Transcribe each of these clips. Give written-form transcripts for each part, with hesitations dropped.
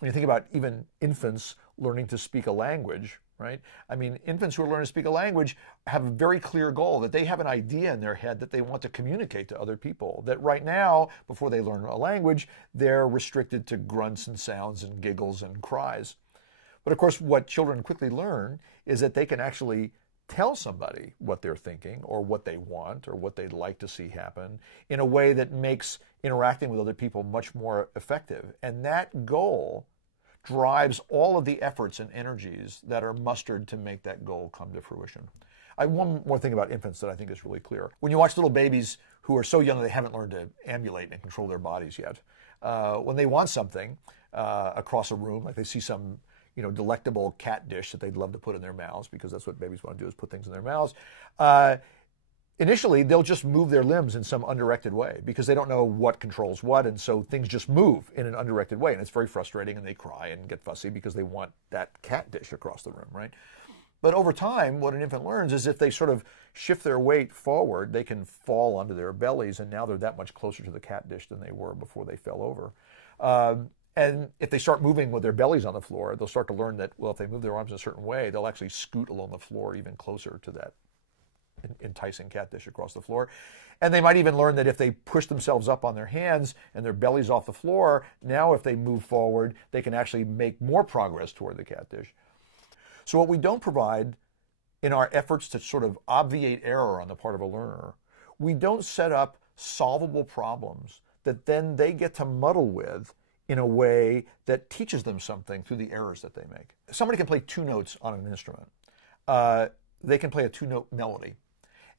When you think about even infants learning to speak a language, right? I mean, infants who are learning to speak a language have a very clear goal, that they have an idea in their head that they want to communicate to other people. That right now, before they learn a language, they're restricted to grunts and sounds and giggles and cries. But of course, what children quickly learn is that they can actually tell somebody what they're thinking or what they want or what they'd like to see happen in a way that makes interacting with other people much more effective. And that goal drives all of the efforts and energies that are mustered to make that goal come to fruition. I have one more thing about infants that I think is really clear. When you watch little babies who are so young they haven't learned to ambulate and control their bodies yet, when they want something across a room, like they see some delectable cat dish that they'd love to put in their mouths, because that's what babies want to do, is put things in their mouths. Initially, they'll just move their limbs in some undirected way because they don't know what controls what, and so things just move in an undirected way, and it's very frustrating, and they cry and get fussy because they want that cat dish across the room, right? But over time, what an infant learns is if they sort of shift their weight forward, they can fall onto their bellies, and now they're that much closer to the cat dish than they were before they fell over. And if they start moving with their bellies on the floor, they'll start to learn that, well, if they move their arms in a certain way, they'll actually scoot along the floor even closer to that enticing cat dish across the floor. And they might even learn that if they push themselves up on their hands and their bellies off the floor, now if they move forward, they can actually make more progress toward the cat dish. So what we don't provide in our efforts to sort of obviate error on the part of a learner, we don't set up solvable problems that then they get to muddle with in a way that teaches them something through the errors that they make. Somebody can play two notes on an instrument. They can play a two-note melody.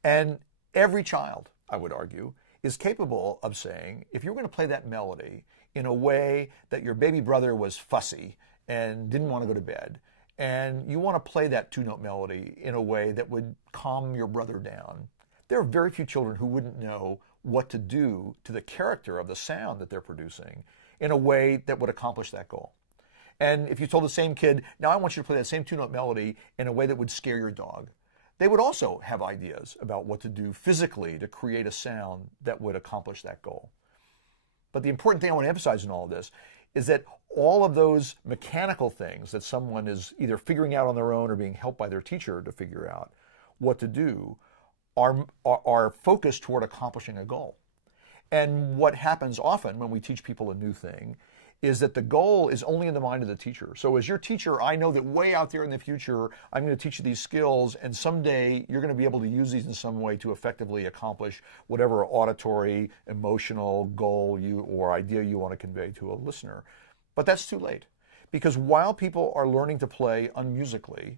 And every child, I would argue, is capable of saying, if you're going to play that melody in a way that your baby brother was fussy and didn't want to go to bed, and you want to play that two-note melody in a way that would calm your brother down, there are very few children who wouldn't know what to do to the character of the sound that they're producing in a way that would accomplish that goal. And if you told the same kid, now I want you to play that same two-note melody in a way that would scare your dog, they would also have ideas about what to do physically to create a sound that would accomplish that goal. But the important thing I want to emphasize in all of this is that all of those mechanical things that someone is either figuring out on their own or being helped by their teacher to figure out what to do are focused toward accomplishing a goal. And what happens often when we teach people a new thing is that the goal is only in the mind of the teacher. So as your teacher, I know that way out there in the future, I'm going to teach you these skills, and someday you're going to be able to use these in some way to effectively accomplish whatever auditory, emotional goal or idea you want to convey to a listener. But that's too late. Because while people are learning to play unmusically,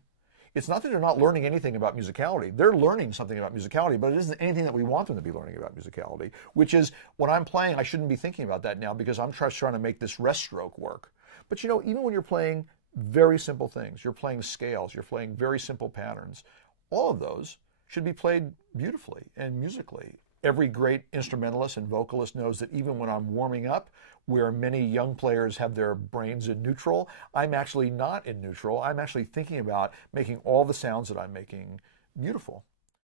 it's not that they're not learning anything about musicality. They're learning something about musicality, but it isn't anything that we want them to be learning about musicality, which is when I'm playing, I shouldn't be thinking about that now because I'm trying to make this rest stroke work. But even when you're playing very simple things, you're playing scales, you're playing very simple patterns, all of those should be played beautifully and musically. Every great instrumentalist and vocalist knows that even when I'm warming up, where many young players have their brains in neutral, I'm actually not in neutral. I'm actually thinking about making all the sounds that I'm making beautiful.